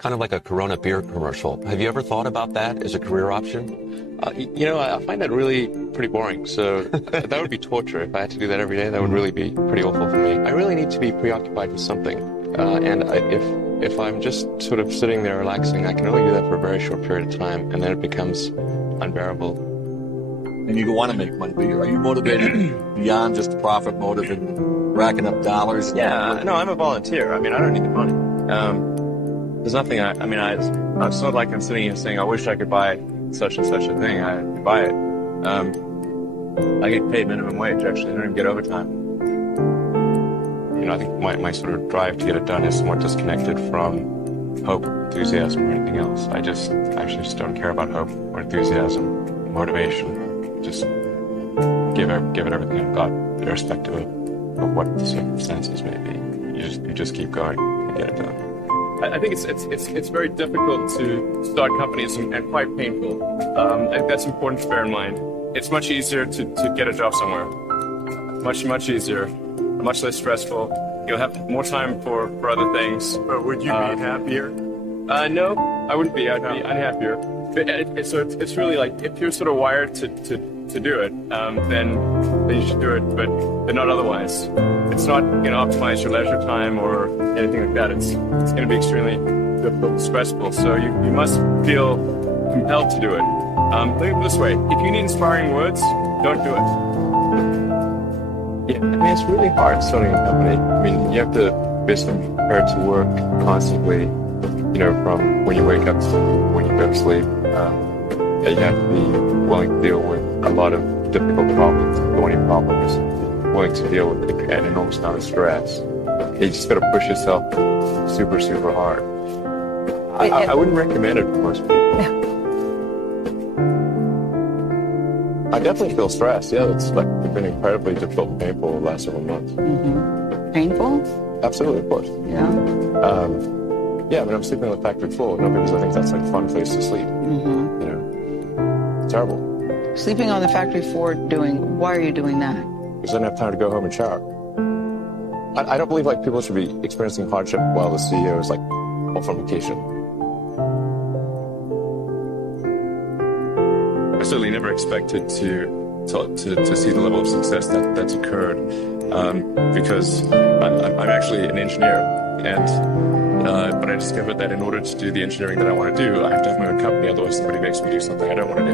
kind of like a Corona beer commercial. Have you ever thought about that as a career option? I find that really pretty boring. So that would be torture. If I had to do that every day, that would really be pretty awful for me. I really need to be preoccupied with something. If I'm just sort of sitting there relaxing, I can only do that for a very short period of time, and then it becomes unbearable. And you don't want to make money, but are you motivated beyond just the profit motive and racking up dollars? Yeah, no, I'm a volunteer. I mean, I don't need the money. There's nothing, it's not like I'm sitting here saying, I wish I could buy such and such a thing. I could buy it. I get paid minimum wage, actually. I don't even get overtime. I think my sort of drive to get it done is somewhat disconnected from hope, enthusiasm, or anything else. I actually just don't care about hope or enthusiasm, motivation. Just give it everything I've got, irrespective of what the circumstances may be. You just keep going and get it done. I think it's very difficult to start companies and quite painful. I think that's important to bear in mind. It's much easier to get a job somewhere. Much easier, much less stressful. You'll have more time for other things. But would you be happier? No, I wouldn't be. I'd be unhappier. So it's really like, if you're sort of wired to do it, then you should do it, but not otherwise. It's not going to optimize your leisure time or anything like that. It's going to be extremely difficult and stressful. So you must feel compelled to do it. Think of it this way: if you need inspiring words, don't do it. Yeah, I mean, it's really hard starting a company. I mean, you have to basically be prepared to work constantly, from when you wake up to when you go to sleep. You have to be willing to deal with a lot of difficult problems, thorny problems, willing to deal with an enormous amount of stress. You just got to push yourself super, super hard. I wouldn't recommend it for most people. I definitely feel stressed. Yeah, it's been incredibly difficult and painful the last several months. Mm-hmm. Painful? Absolutely, of course. Yeah. I mean, I'm sleeping on the factory floor, because I think that's like a fun place to sleep. Mm-hmm. It's terrible. Sleeping on the factory floor, why are you doing that? Because I don't have time to go home and shower. I don't believe people should be experiencing hardship while the CEO is off on vacation. I certainly never expected to see the level of success that's occurred, because I'm actually an engineer, but I discovered that in order to do the engineering that I want to do, I have to have my own company. Otherwise, somebody makes me do something I don't want to do.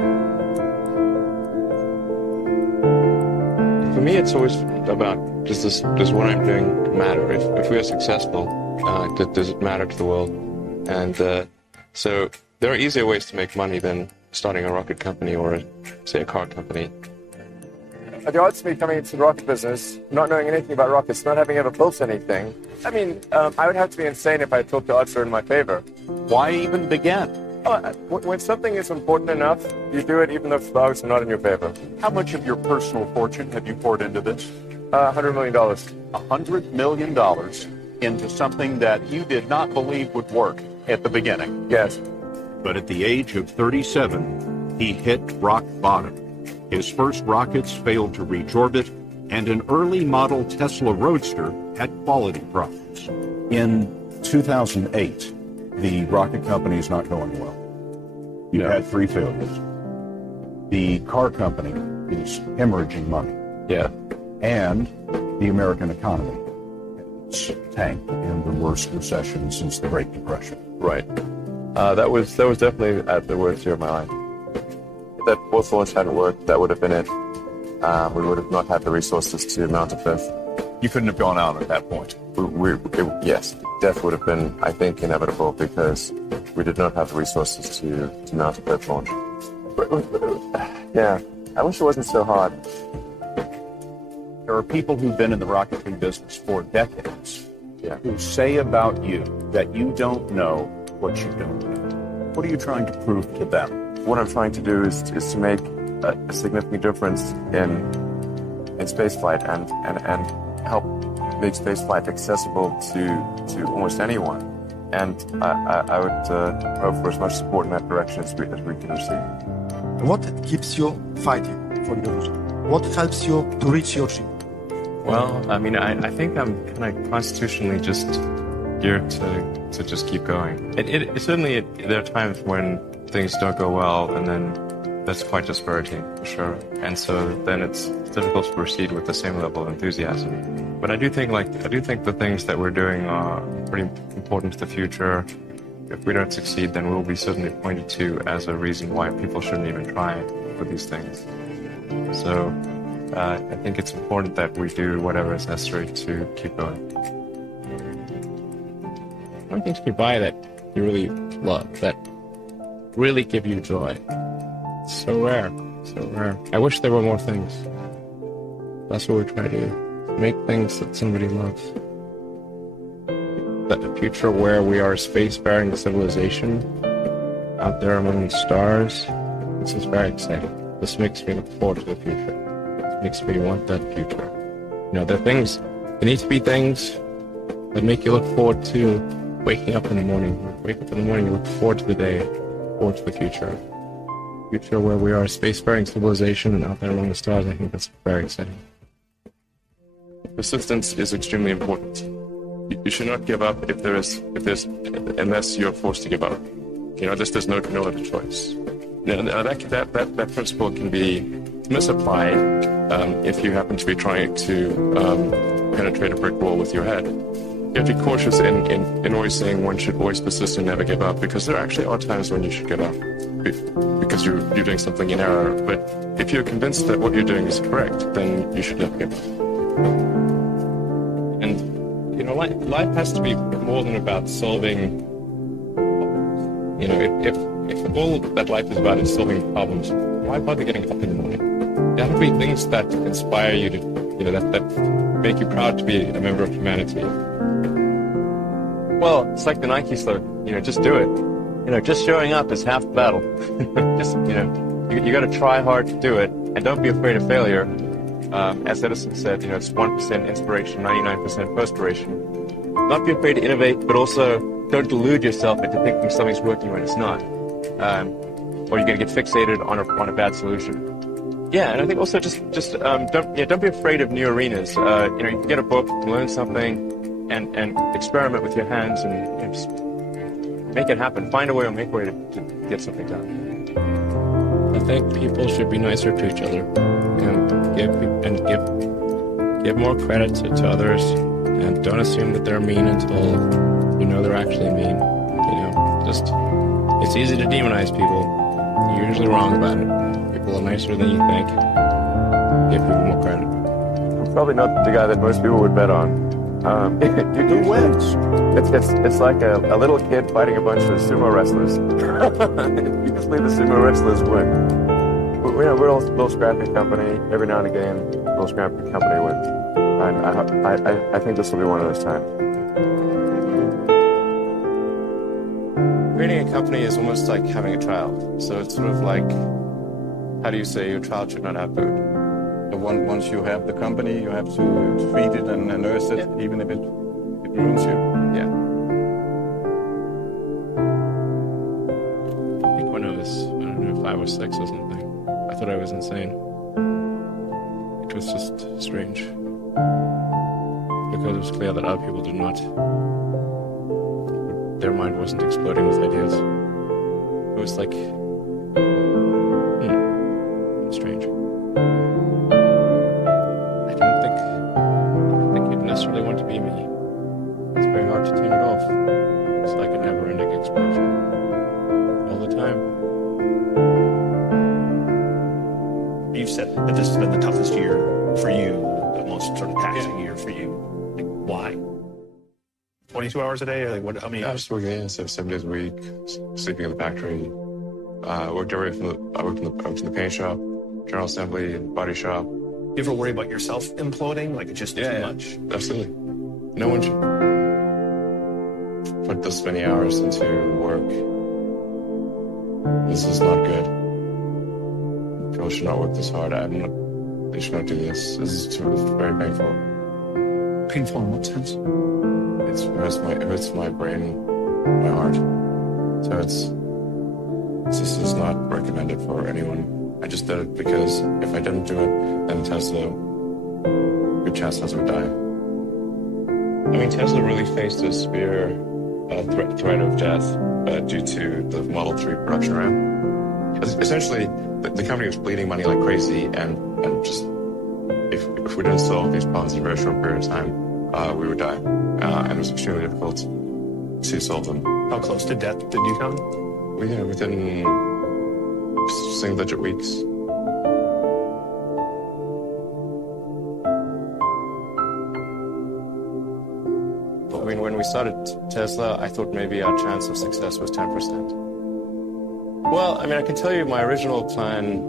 For me, it's always about, does what I'm doing matter? If we are successful, does it matter to the world? And so there are easier ways to make money than starting a rocket company or, say, a car company. The odds of me coming into the rocket business, not knowing anything about rockets, not having ever built anything, I would have to be insane if I thought the odds were in my favor. Why even begin? When something is important enough, you do it even if the odds are not in your favor. How much of your personal fortune have you poured into this? $100 million. $100 million into something that you did not believe would work at the beginning. Yes. But at the age of 37, he hit rock bottom. His first rockets failed to reach orbit, and an early model Tesla Roadster had quality problems. In 2008, the rocket company is not going well. You had 3 failures. The car company is hemorrhaging money. Yeah. And the American economy is tanked in the worst recession since the Great Depression. Right. That was definitely at the worst year of my life. That fourth launch hadn't worked, that would have been it. We would have not had the resources to mount a fifth. You couldn't have gone out at that point. Yes, death would have been, I think, inevitable because we did not have the resources to mount a fifth launch. Yeah, I wish it wasn't so hard. There are people who've been in the rocketry business for decades who say about you that you don't know what you don't know. What are you trying to prove to them? What I'm trying to do is to make a significant difference in spaceflight and help make spaceflight accessible to almost anyone. And I would hope for as much support in that direction as we can receive. What keeps you fighting for your vision? What helps you to reach your dream? Well, I think I'm kind of constitutionally just gear to just keep going. It certainly there are times when things don't go well, and then that's quite discouraging for sure. And so then it's difficult to proceed with the same level of enthusiasm. But I do think the things that we're doing are pretty important to the future. If we don't succeed, then we'll be certainly pointed to as a reason why people shouldn't even try for these things. So I think it's important that we do whatever is necessary to keep going. What things can you buy that you really love, that really give you joy? It's so rare, so rare. I wish there were more things. That's what we're trying to do. Make things that somebody loves. That the future where we are a spacefaring civilization out there among the stars, this is very exciting. This makes me look forward to the future. It makes me want that future. You know, there are things, there need to be things that make you look forward to waking up in the morning. Wake up in the morning, you look forward to the day, forward to the future. Future where we are a spacefaring civilization and out there among the stars, I think that's very exciting. Persistence is extremely important. You should not give up unless you're forced to give up. You know, there's no other choice. Now that principle can be misapplied if you happen to be trying to penetrate a brick wall with your head. You have to be cautious in always saying one should always persist and never give up, because there actually are times when you should give up because you're doing something in error. But if you're convinced that what you're doing is correct, then you should never give up. And you know, life has to be more than about solving. You know, if all that life is about is solving problems, why bother getting up in the morning? There have to be things that inspire you to, you know, that make you proud to be a member of humanity. Well, it's like the Nike slogan, you know, just do it. You know, just showing up is half the battle. Just, you know, you got to try hard to do it, and don't be afraid of failure. As Edison said, you know, it's 1% inspiration, 99% perspiration. Not be afraid to innovate, but also don't delude yourself into thinking something's working when it's not. Or you're going to get fixated on a bad solution. Yeah, and I think also just don't be afraid of new arenas. You know, you can get a book, learn something, and experiment with your hands, and you know, just make it happen. Find a way or make a way to get something done. I think people should be nicer to each other and give more credit to others, and don't assume that they're mean until you know they're actually mean. You know, just it's easy to demonize people. You're usually wrong about it. People are nicer than you think. Give people more credit. I'm probably not the guy that most people would bet on. Who wins? It's like a little kid fighting a bunch of sumo wrestlers. Usually the sumo wrestlers win. We're a little scrappy company. Every now and again, a little scrappy company wins. And I think this will be one of those times. Creating a company is almost like having a child. So it's sort of like, how do you say your child should not have food? Once you have the company, you have to feed it and nurse it, even if it ruins you. Yeah. I think when I was, 5 or 6 or something, I thought I was insane. It was just strange. Because it was clear that other people did not. Their mind wasn't exploding with ideas. It was like, strange. I don't think you'd necessarily want to be me. It's very hard to turn it off. It's like a never-ending explosion. All the time. You've said that this has been the toughest year for you, the most sort of taxing year for you. Like, why? 22 hours a day? Or like what? How many? I was working 7 days a week, sleeping in the factory. I worked in the paint shop, general assembly, and body shop. You ever worry about yourself imploding? Like it's just too much? Absolutely. No one should put this many hours into work. This is not good. People should not work this hard. They should not do this. This is very painful. Painful in what sense? It hurts my brain, my heart. So this is not recommended for anyone. I just did it because if I didn't do it, then Tesla, good chance Tesla would die. I mean, Tesla really faced a severe threat of death due to the Model 3 production ramp. Essentially, the company was bleeding money like crazy, and just if we didn't solve these problems in a very short period of time, we would die. And it was extremely difficult to solve them. How close to death did you come? Within single-digit weeks. I mean, when we started Tesla, I thought maybe our chance of success was 10%. Well, I mean, I can tell you my original plan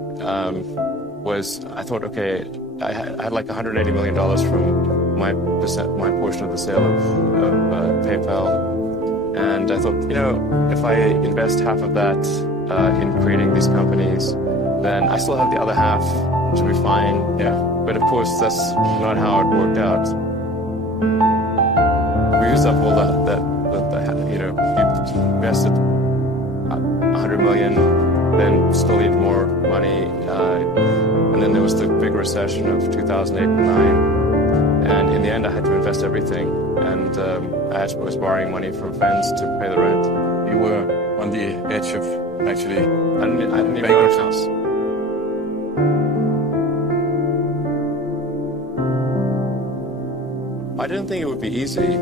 was, I thought, okay, I had like $180 million from my portion of the sale of PayPal. And I thought, if I invest half of that in creating these companies, then I still have the other half to be fine. Yeah. But of course, that's not how it worked out. We used up all that you invested $100 million, then still need more money. And then there was the big recession of 2008 and 9. And in the end, I had to invest everything. And I was borrowing money from friends to pay the rent. You were on the edge of actually. I didn't even go to the house. I didn't think it would be easy.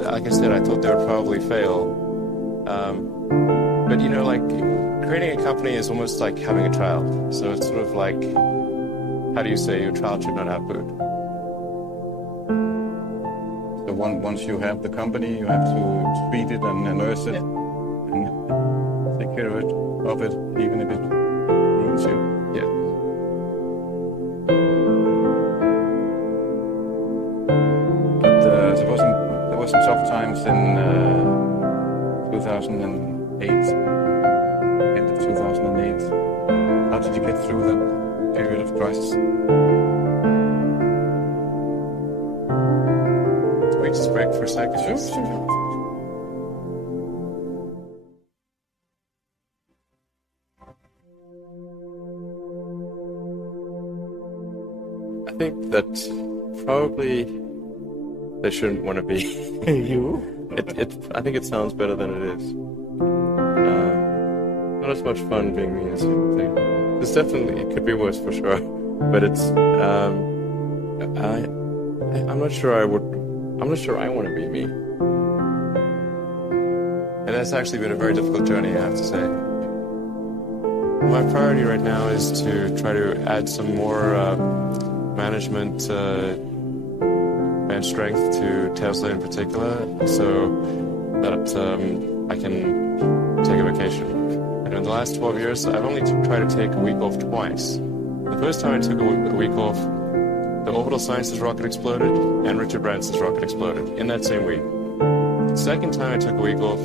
Like I said, I thought they would probably fail. But like creating a company is almost like having a child. So it's sort of like, how do you say your child should not have food? So once you have the company, you have to feed it and nurse it and take care of it, even if it ruins you. Yeah. But there was some tough times in 2008, end of 2008. How did you get through that period of crisis? Can we just break for a second? Sure. I think that probably they shouldn't want to be you. I think it sounds better than it is. Not as much fun being me as you think. It's definitely, it could be worse for sure. But it's, I'm not sure I want to be me. And that's actually been a very difficult journey, I have to say. My priority right now is to try to add some more management and strength to Tesla in particular, so that I can take a vacation. And in the last 12 years, I've only tried to take a week off twice. The first time I took a week off, the Orbital Sciences rocket exploded, and Richard Branson's rocket exploded in that same week. The second time I took a week off,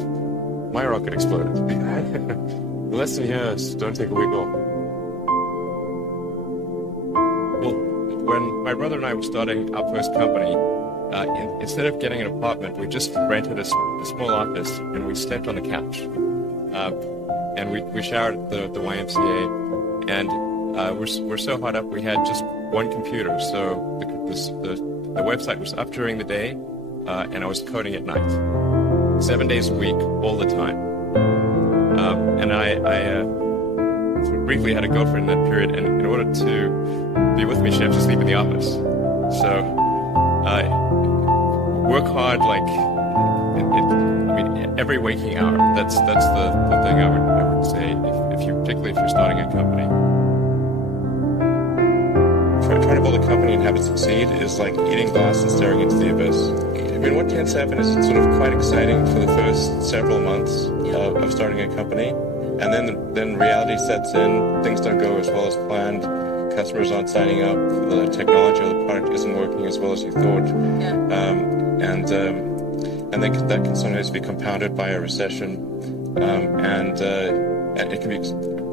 my rocket exploded. The lesson here is don't take a week off. Well, when my brother and I were starting our first company, instead of getting an apartment, we just rented a small office and we slept on the couch. And we showered at the YMCA, and we're so hot up we had just one computer. So the website was up during the day, and I was coding at night, 7 days a week, all the time. And I briefly had a girlfriend in that period, and in order to be with me, she had to sleep in the office. So work hard, like every waking hour. That's the thing I would say, particularly if you're starting a company. Trying to build a company and have it succeed is like eating glass and staring into the abyss. I mean, what tends to happen is it's sort of quite exciting for the first several months of starting a company, and then reality sets in. Things don't go as well as planned. Customers aren't signing up. The technology or the product isn't working as well as you thought. And then that can sometimes be compounded by a recession, and it can be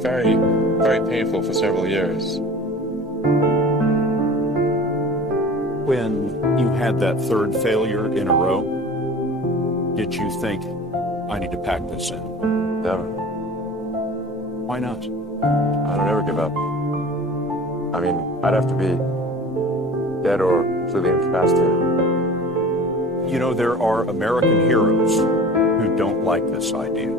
very, very painful for several years. When you had that third failure in a row, did you think, I need to pack this in? Never. Why not? I don't ever give up. I mean, I'd have to be dead or completely incapacitated. You know, there are American heroes who don't like this idea.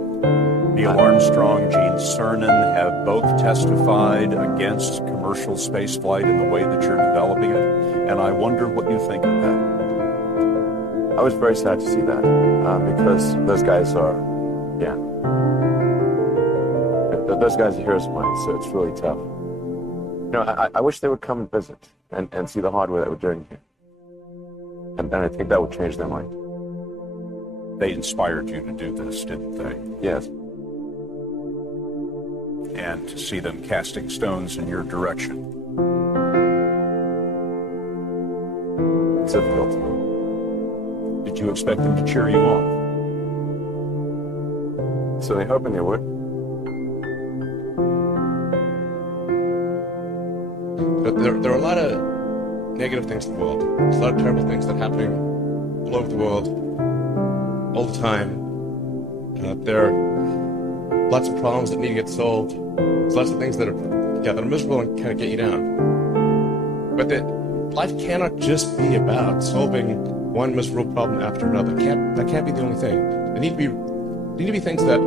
Neil Armstrong, Gene Cernan have both testified against commercial spaceflight in the way that you're developing it, and I wonder what you think of that. I was very sad to see that because those guys are, those guys are heroes of mine, so it's really tough. You know, I wish they would come and visit and see the hardware that we're doing here. And then I think that would change their mind. They inspired you to do this, didn't they? Yes. And to see them casting stones in your direction. It's difficult. Did you expect them to cheer you on? Certainly hoping they would. But there are a lot of negative things in the world. There's a lot of terrible things that are happening all over the world, all the time. There are lots of problems that need to get solved. There's lots of things that are miserable and kind of get you down. But life cannot just be about solving one miserable problem after another. That can't be the only thing. There need to be things that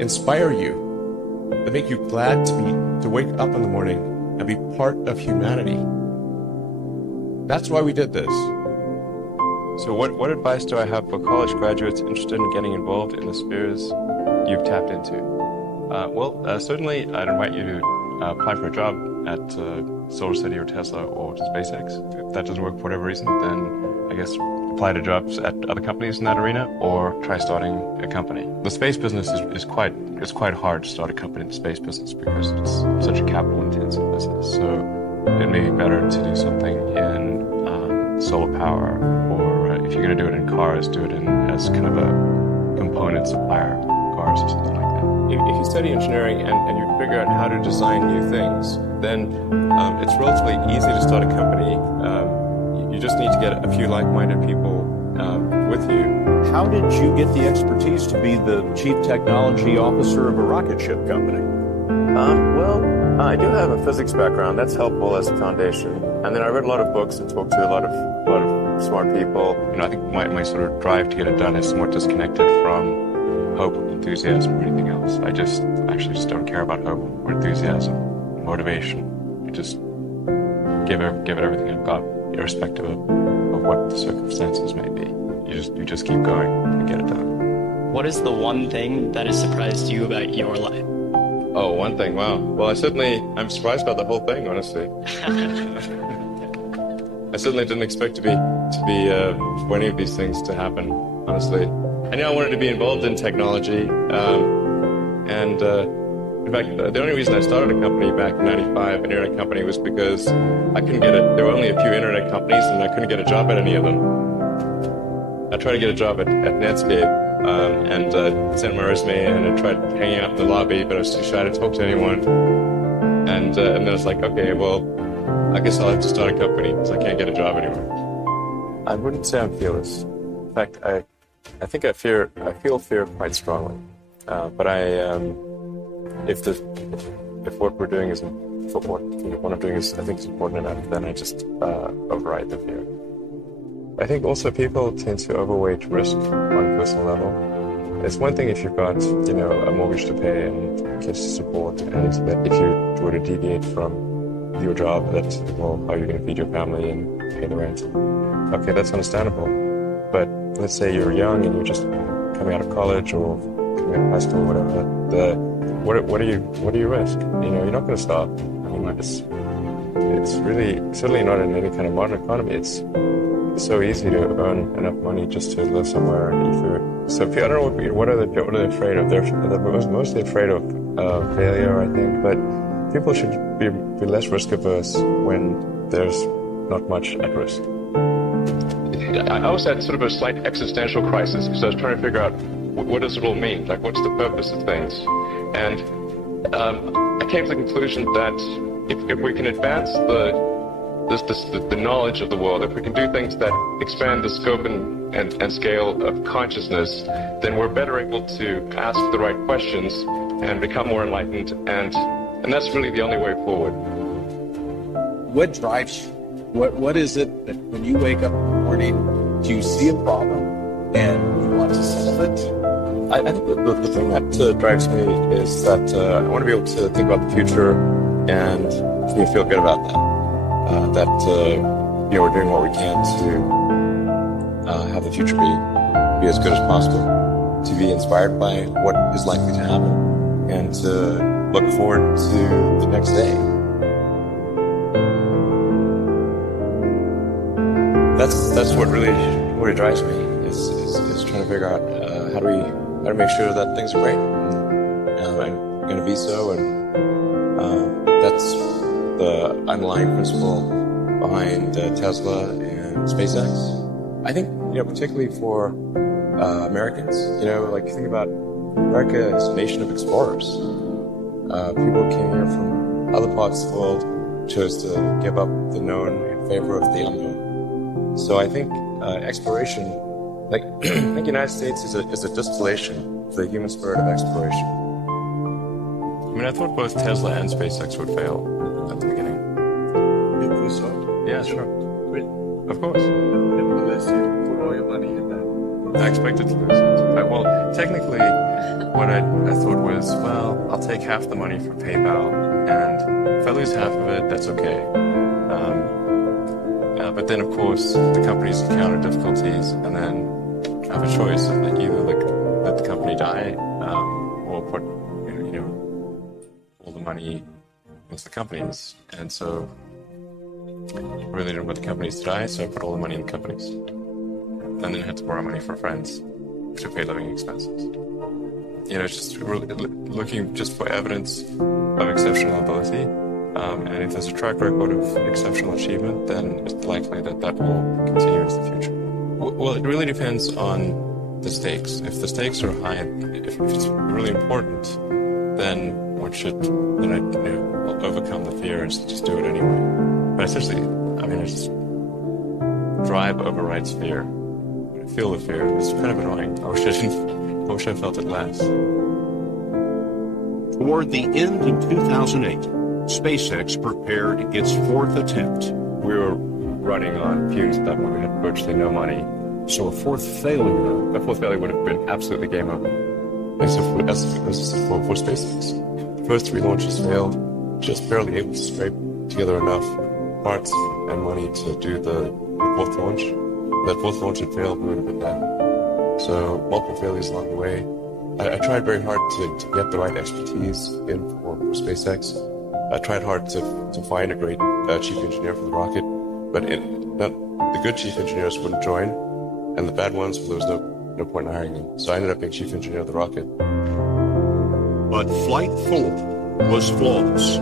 inspire you, that make you glad to wake up in the morning and be part of humanity. That's why we did this. So what advice do I have for college graduates interested in getting involved in the spheres you've tapped into? Certainly I'd invite you to apply for a job at SolarCity or Tesla or SpaceX. If that doesn't work for whatever reason, then I guess apply to jobs at other companies in that arena or try starting a company. The space business is quite hard to start a company in the space business because it's such a capital-intensive business. So it may be better to do something in solar power, or if you're going to do it in cars, do it as kind of a component supplier, cars or something like that. If you study engineering and you figure out how to design new things, then it's relatively easy to start a company. You just need to get a few like-minded people with you. How did you get the expertise to be the chief technology officer of a rocket ship company? I do have a physics background. That's helpful as a foundation. And then I read a lot of books and talked to a lot of smart people. You know, I think my sort of drive to get it done is somewhat disconnected from hope, enthusiasm, or anything else. I actually just don't care about hope or enthusiasm, motivation. I just give it everything I've got, irrespective of what the circumstances may be. You just keep going and get it done. What is the one thing that has surprised you about your life? Oh, one thing, wow. Well, I'm surprised about the whole thing, honestly. I certainly didn't expect for any of these things to happen, honestly. I knew I wanted to be involved in technology, in fact, the only reason I started a company back in '95, an internet company, was because I couldn't get it. There were only a few internet companies, and I couldn't get a job at any of them. I tried to get a job at Netscape, and sent my resume, and I tried hanging out in the lobby, but I was too shy to talk to anyone. And then I was like, okay, well, I guess I'll have to start a company because I can't get a job anywhere. I wouldn't say I'm fearless. In fact, I think I feel fear quite strongly. But if what we're doing is what I'm doing is I think is important enough, then I just override the fear. I think also people tend to overweight risk on a personal level. It's one thing if you've got, a mortgage to pay and kids to support, and that if you were to deviate from your job, how are you going to feed your family and pay the rent? Okay, that's understandable. But let's say you're young and you're just coming out of college or coming out of high school or whatever. What do you risk? You're not going to stop. I mean, it's really certainly not in any kind of modern economy. It's so easy to earn enough money just to live somewhere and eat food. So I don't know what are they afraid of? They're mostly afraid of failure, I think. But people should be less risk averse when there's not much at risk. I was at sort of a slight existential crisis because I was trying to figure out what does it all mean? Like, what's the purpose of things? And I came to the conclusion that if we can advance the knowledge of the world, if we can do things that expand the scope and scale of consciousness, then we're better able to ask the right questions and become more enlightened, and that's really the only way forward. What drives you? What is it that when you wake up in the morning, do you see a problem and you want to solve it? I think the thing that drives me is that I want to be able to think about the future and feel good about that. We're doing what we can to have the future be as good as possible, to be inspired by what is likely to happen, and to look forward to the next day. That's what really drives me is trying to figure out how do we make sure that things are great and going to be so, and that's the underlying principle behind Tesla and SpaceX. I think particularly for Americans, think about America is a nation of explorers. People came here from other parts of the world, chose to give up the known in favor of the unknown. So I think exploration, I think the United States is a distillation of the human spirit of exploration. I mean, I thought both Tesla and SpaceX would fail at the beginning. You think so? Yeah, sure. Wait. Of course. Nevertheless, you put all your money in that. I expected to lose it. Well, technically, what I thought was, well, I'll take half the money from PayPal, and if I lose half of it, that's okay. But then, of course, the companies encounter difficulties, and then have a choice of either let the company die, or put all the money into the companies. And so I really didn't want the companies to die, so I put all the money in the companies. And then I had to borrow money from friends to pay living expenses. It's just really looking just for evidence of exceptional ability. And if there's a track record of exceptional achievement, then it's likely that will continue into the future. Well, it really depends on the stakes. If the stakes are high, if it's really important, then I'll overcome the fear and just do it anyway. But essentially, I just drive overrides fear. I feel the fear. It's kind of annoying. I wish I felt it less. Toward the end of 2008, SpaceX prepared its fourth attempt. We were running on fumes at that point. We had virtually no money. So a fourth failure would have been absolutely game over. Except for SpaceX. The first 3 launches failed, just barely able to scrape together enough parts and money to do the fourth launch. If that fourth launch had failed, we would have been dead. So multiple failures along the way. I tried very hard to get the right expertise in for SpaceX. I tried hard to find a great chief engineer for the rocket, but the good chief engineers wouldn't join, and the bad ones, there was no point in hiring them. So I ended up being chief engineer of the rocket. But Flight 4 was flawless.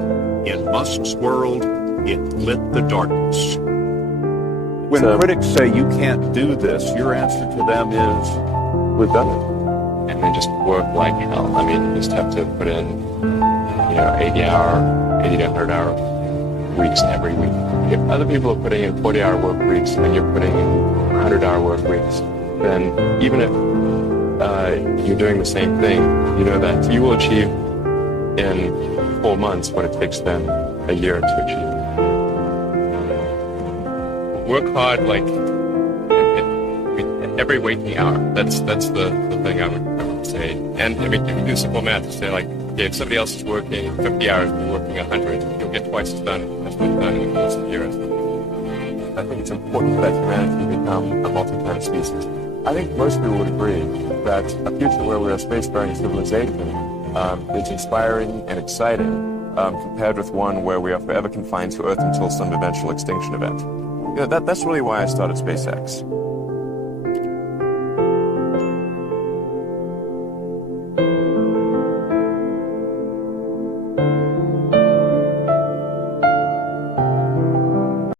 In Musk's world, it lit the darkness. When critics say you can't do this, your answer to them is, we've done it. And they just work like hell. You just have to put in 80 to 100 hour weeks every week. If other people are putting in 40-hour work weeks and you're putting in 100-hour work weeks, then even if you're doing the same thing, you know that you will achieve in 4 months what it takes them a year to achieve. Work hard, every waking hour. That's the thing I would say. And you can do simple math to say if somebody else is working 50 hours and you're working 100, you'll get twice as done as what's done in the course of a year. I think it's important that humanity become a multi-planet species. I think most people would agree that a future where we're a spacefaring civilization is inspiring and exciting compared with one where we are forever confined to Earth until some eventual extinction event. That's really why I started SpaceX.